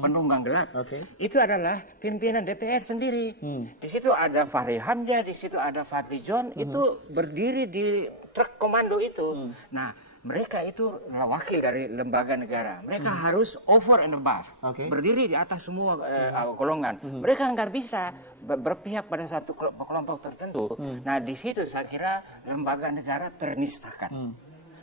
penunggang gelap. Itu adalah pimpinan DPR sendiri. Di situ ada Fahri Hamzah, di situ ada Fadli John, itu berdiri di truk komando itu. Nah, mereka itu wakil dari lembaga negara. Mereka harus over and above, berdiri di atas semua golongan. Mereka nggak bisa berpihak pada satu kelompok tertentu. Nah, di situ saya kira lembaga negara ternistakan.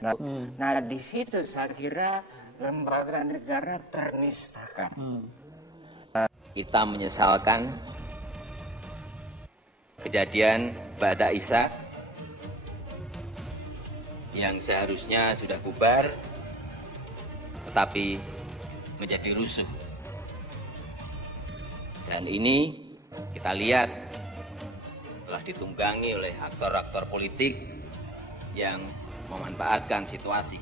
Nah, di situ saya kira lembaga negara ternistakan. Kita menyesalkan kejadian Ba'da Isya yang seharusnya sudah bubar tetapi menjadi rusuh. Dan ini kita lihat telah ditunggangi oleh aktor-aktor politik yang memanfaatkan situasi.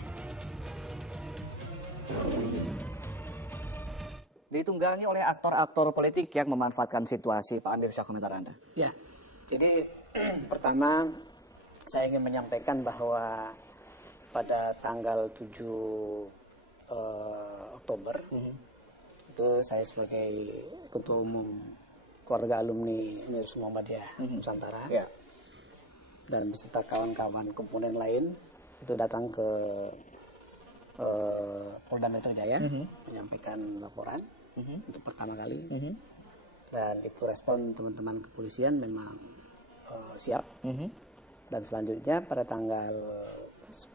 Ditunggangi oleh aktor-aktor politik yang memanfaatkan situasi. Pak Andirsyah, komentar Anda. Ya, jadi pertama saya ingin menyampaikan bahwa pada tanggal 7 Oktober itu saya sebagai Ketua Umum Keluarga Alumni Universitas Muhammadiyah Nusantara dan beserta kawan-kawan komponen lain itu datang ke Polda Metro Jaya menyampaikan laporan untuk pertama kali dan itu respon teman-teman kepolisian memang siap dan selanjutnya pada tanggal 10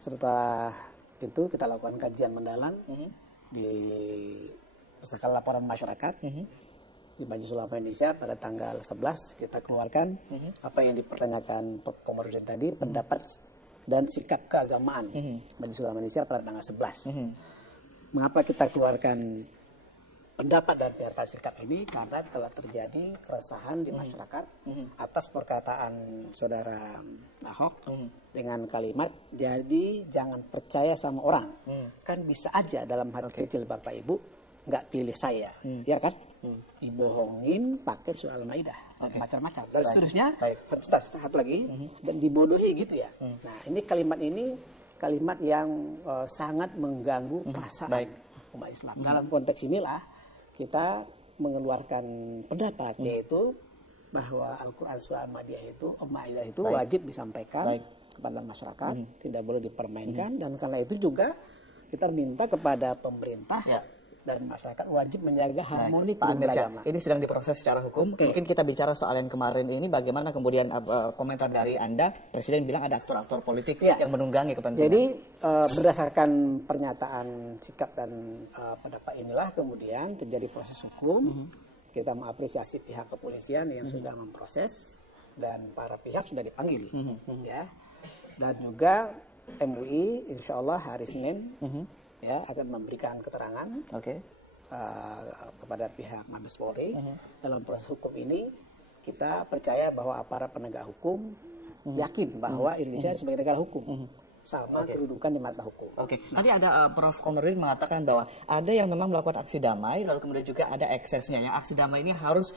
setelah itu kita lakukan kajian mendalam di berdasarkan laporan masyarakat di Majelis Ulama Indonesia pada tanggal 11 kita keluarkan apa yang dipertanyakan Komarudin tadi, pendapat dan sikap keagamaan Majelis Ulama Indonesia pada tanggal 11. Mengapa kita keluarkan pendapat dan pernyataan sikap ini? Karena telah terjadi keresahan di masyarakat atas perkataan saudara Ahok dengan kalimat, jadi jangan percaya sama orang. Kan bisa aja dalam hati kecil Bapak Ibu nggak pilih saya, ya kan? Dibohongin pakai soal Maidah, macam-macam. Dan seterusnya, satu lagi, dan dibodohi gitu ya. Nah, ini kalimat yang sangat mengganggu perasaan umat Islam. Dalam konteks inilah kita mengeluarkan pendapat yaitu bahwa Al-Quran Surah Al-Maidah itu wajib disampaikan kepada masyarakat, tidak boleh dipermainkan, dan karena itu juga kita minta kepada pemerintah dan masyarakat wajib menjaga harmoni beragama. Ini sedang diproses secara hukum. Mungkin kita bicara soal yang kemarin ini, bagaimana kemudian komentar dari Anda? Presiden bilang ada aktor-aktor politik yang menunggangi kepentingan. Jadi berdasarkan pernyataan sikap dan pendapat inilah kemudian terjadi proses hukum. Kita mengapresiasi pihak kepolisian yang sudah memproses dan para pihak sudah dipanggil, ya. Dan juga MUI, insya Allah hari Senin ya akan memberikan keterangan kepada pihak Mabes Polri. Dalam proses hukum ini kita percaya bahwa aparat penegak hukum yakin bahwa Indonesia sebagai negara hukum sama kedudukan di mata hukum. Tadi ada Prof. Komarudin mengatakan bahwa ada yang memang melakukan aksi damai, lalu kemudian juga ada eksesnya. Yang aksi damai ini harus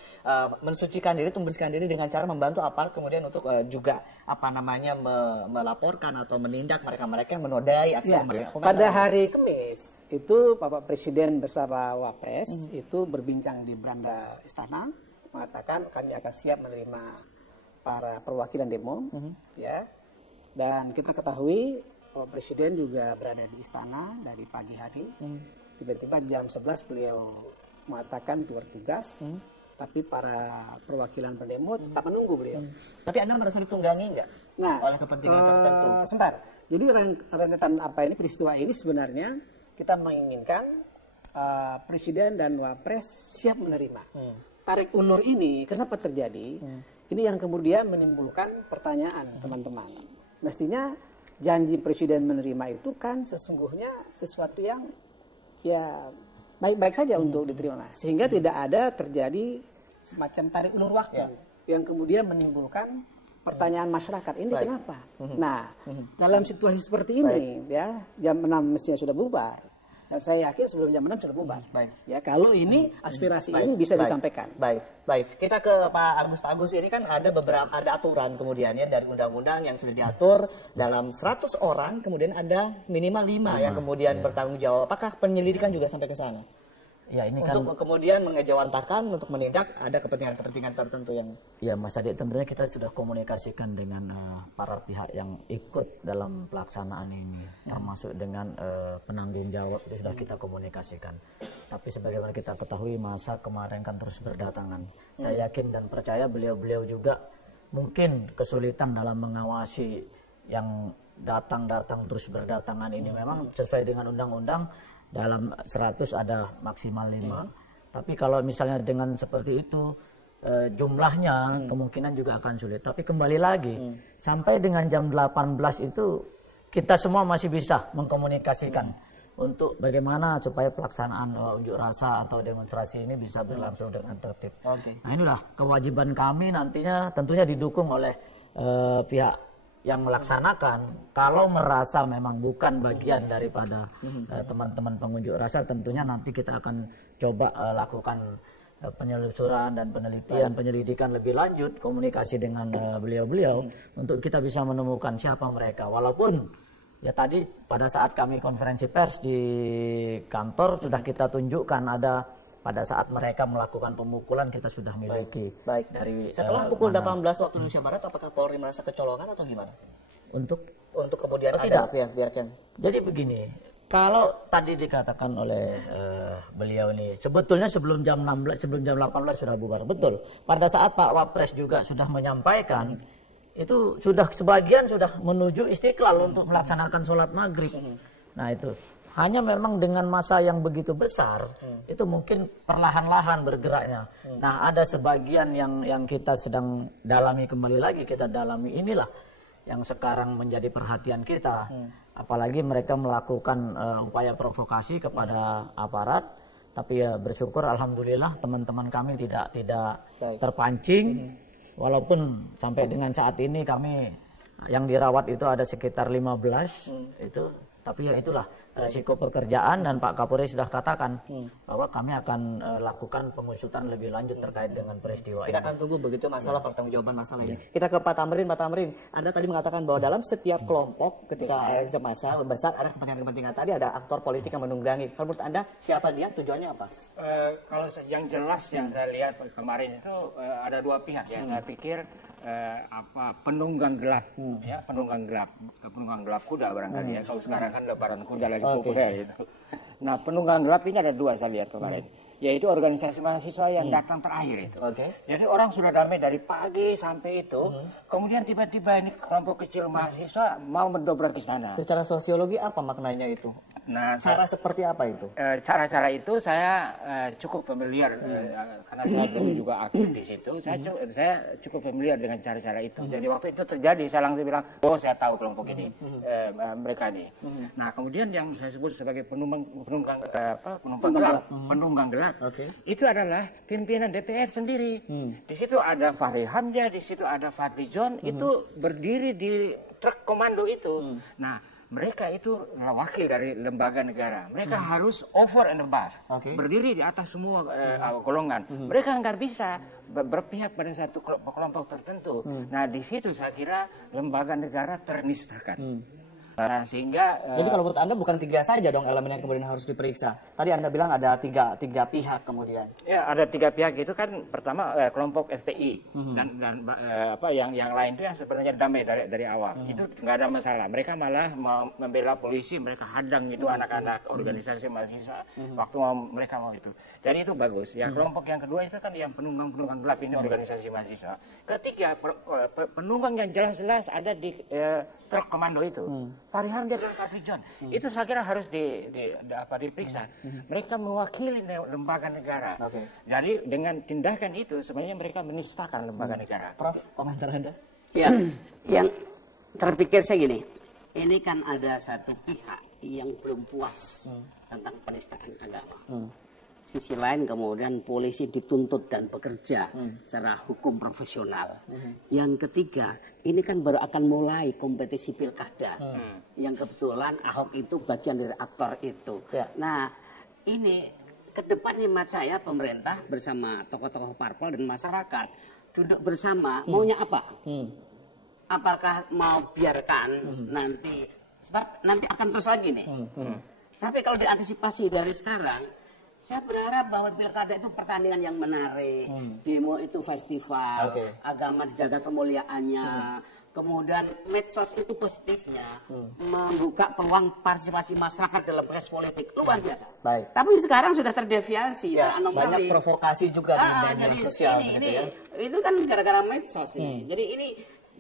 mensucikan diri, membersihkan diri dengan cara membantu aparat kemudian untuk juga melaporkan atau menindak mereka-mereka yang menodai aksi damai. Pada hari Kamis itu Bapak Presiden bersama Wapres itu berbincang di beranda istana, mengatakan kami akan siap menerima para perwakilan demo, ya. Dan kita ketahui Bapak Presiden juga berada di istana dari pagi hari. Tiba-tiba jam 11 beliau mengatakan keluar tugas, tapi para perwakilan pendemo tetap menunggu beliau. Tapi Anda merasa ditunggangi nggak oleh kepentingan tertentu? Sebentar. Jadi rentetan peristiwa ini sebenarnya kita menginginkan Presiden dan Wapres siap menerima. Tarik ulur ini kenapa terjadi? Ini yang kemudian menimbulkan pertanyaan teman-teman. Mestinya janji Presiden menerima itu kan sesungguhnya sesuatu yang ya baik-baik saja untuk diterima. Sehingga tidak ada terjadi semacam tarik ulur waktu yang kemudian menimbulkan pertanyaan masyarakat. Ini kenapa? Nah, dalam situasi seperti ini ya jam 6 mestinya sudah bubar. Dan saya yakin sebelum jam 6 sudah bubar. Baik. Ya, kalau ini aspirasi ini bisa disampaikan. Baik. Kita ke Pak Agus. Pak Agus, ini kan ada aturan kemudian ya dari undang-undang yang sudah diatur dalam 100 orang kemudian ada minimal 5 yang kemudian bertanggung jawab. Apakah penyelidikan juga sampai ke sana? Ya, ini untuk kemudian mengejawantakan untuk menindak ada kepentingan-kepentingan tertentu yang... Ya, Mas Adi, tentunya kita sudah komunikasikan dengan para pihak yang ikut dalam pelaksanaan ini, termasuk dengan penanggung jawab itu sudah kita komunikasikan. Tapi sebagaimana kita ketahui, masa kemarin kan terus berdatangan. Saya yakin dan percaya beliau-beliau juga mungkin kesulitan dalam mengawasi yang datang terus berdatangan ini. Memang sesuai dengan undang-undang, dalam 100 ada maksimal 5. Tapi kalau misalnya dengan seperti itu jumlahnya kemungkinan juga akan sulit. Tapi kembali lagi sampai dengan jam 18 itu kita semua masih bisa mengkomunikasikan untuk bagaimana supaya pelaksanaan unjuk rasa atau demonstrasi ini bisa berlangsung dengan tertib. Nah, inilah kewajiban kami nantinya tentunya didukung oleh pihak yang melaksanakan. Kalau merasa memang bukan bagian daripada teman-teman pengunjuk rasa, tentunya nanti kita akan coba lakukan penelusuran dan penyelidikan lebih lanjut, komunikasi dengan beliau-beliau untuk kita bisa menemukan siapa mereka. Walaupun ya tadi pada saat kami konferensi pers di kantor sudah kita tunjukkan ada pada saat mereka melakukan pemukulan kita sudah miliki. Baik. Dari setelah pukul 18 waktu Indonesia Barat, apakah Polri merasa kecolongan atau gimana? Untuk kemudian tidak biarkan. Jadi begini, kalau tadi dikatakan oleh beliau ini sebetulnya sebelum jam 18 sudah bubar, betul. Pada saat Pak Wapres juga sudah menyampaikan itu sudah sebagian sudah menuju Istiqlal untuk melaksanakan sholat maghrib. Nah itu hanya memang dengan masa yang begitu besar itu mungkin perlahan-lahan bergeraknya. Nah ada sebagian yang kita sedang dalami, kembali lagi kita dalami, inilah yang sekarang menjadi perhatian kita. Apalagi mereka melakukan upaya provokasi kepada aparat. Tapi ya bersyukur alhamdulillah teman-teman kami tidak terpancing. Walaupun sampai dengan saat ini kami yang dirawat itu ada sekitar 15 itu. Tapi ya itulah risiko pekerjaan, dan Pak Kapolri sudah katakan bahwa kami akan lakukan pengusutan lebih lanjut terkait dengan peristiwa ini. Kita akan tunggu begitu masalah pertanggungjawaban masalah ini. Kita ke Pak Tamrin. Pak Tamrin, Anda tadi mengatakan bahwa dalam setiap kelompok ketika ada masa besar ada kepentingan-kepentingan, tadi ada aktor politik yang menunggangi. Kalau menurut Anda siapa dia, tujuannya apa? Kalau yang jelas yang saya lihat kemarin itu ada dua pihak ya. Saya pikir penunggang gelap ya, penunggang gelap kuda barangkali ya. Kalau sekarang kan lebaran kuda lagi populer gitu. Nah, penunggang gelap ini ada dua saya lihat kemarin, yaitu organisasi mahasiswa yang datang terakhir itu. Jadi orang sudah damai dari pagi sampai itu, kemudian tiba-tiba ini kelompok kecil mahasiswa mau mendobrak istana. Secara sosiologi apa maknanya itu? Nah, cara seperti apa itu? Cara-cara itu saya cukup familiar karena saya dulu juga aktif di situ. Saya cukup familiar dengan cara-cara itu. Jadi waktu itu terjadi, saya langsung bilang, oh saya tahu kelompok ini, mereka ini. Nah, kemudian yang saya sebut sebagai penunggang gelap, itu adalah pimpinan DPR sendiri. Di situ ada Fahri Hamzah, di situ ada Fadli John, itu berdiri di truk komando itu. Nah, mereka itu wakil dari lembaga negara. Mereka harus over and above, berdiri di atas semua golongan. Mereka nggak bisa berpihak pada satu kelompok tertentu. Nah, di situ saya kira lembaga negara ternistakan. Nah, sehingga jadi kalau menurut Anda bukan 3 saja dong elemen yang kemudian harus diperiksa. Tadi Anda bilang ada tiga pihak kemudian. Ya, ada 3 pihak itu kan. Pertama kelompok FPI dan yang lain itu yang sebenarnya damai dari awal. Itu nggak ada masalah. Mereka malah membela polisi, mereka hadang itu anak-anak organisasi mahasiswa waktu mereka mau itu. Jadi itu bagus. Ya, kelompok yang kedua itu kan yang penunggang gelap ini organisasi mahasiswa. Ketiga penunggang yang jelas-jelas ada di truk komando itu. Fahri Hamzah dan Fadli John. Itu saya kira harus diperiksa. Mereka mewakili lembaga negara. Jadi dengan tindakan itu sebenarnya mereka menistakan lembaga negara. Prof, komentar Anda? Ya, yang terpikir saya gini, ini kan ada satu pihak yang belum puas tentang penistaan agama. sisi lain kemudian polisi dituntut dan bekerja secara hukum profesional. Yang ketiga, ini kan baru akan mulai kompetisi pilkada. Yang kebetulan Ahok itu bagian dari aktor itu. Ya. Nah, ini ke depan hemat saya pemerintah bersama tokoh-tokoh parpol dan masyarakat duduk bersama maunya apa? Apakah mau biarkan nanti, sebab nanti akan terus lagi nih. Tapi kalau diantisipasi dari sekarang, saya berharap bahwa pilkada itu pertandingan yang menarik, demo itu festival, agama dijaga kemuliaannya, kemudian medsos itu positifnya, membuka peluang partisipasi masyarakat dalam proses politik luar biasa. Baik. Tapi sekarang sudah terdeviasi, teranomali. Banyak provokasi juga di media sosial. Itu kan gara-gara medsos ini. Jadi ini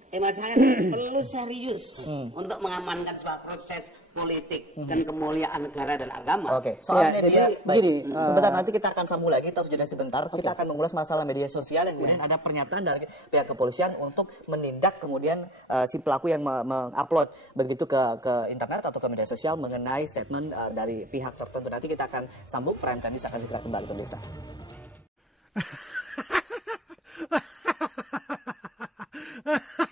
hemat saya perlu serius untuk mengamankan sebuah proses politik dan kemuliaan negara dan agama. Oke, soal Ya, media, jadi baik. gini, Sebentar nanti kita akan sambung lagi, kita harus jeda sebentar. Kita akan mengulas masalah media sosial yang kemudian ada pernyataan dari pihak kepolisian untuk menindak kemudian si pelaku yang mengupload begitu ke internet atau ke media sosial mengenai statement dari pihak tertentu. Nanti kita akan sambung, Prime Time News akan segera kembali pemirsa. Ha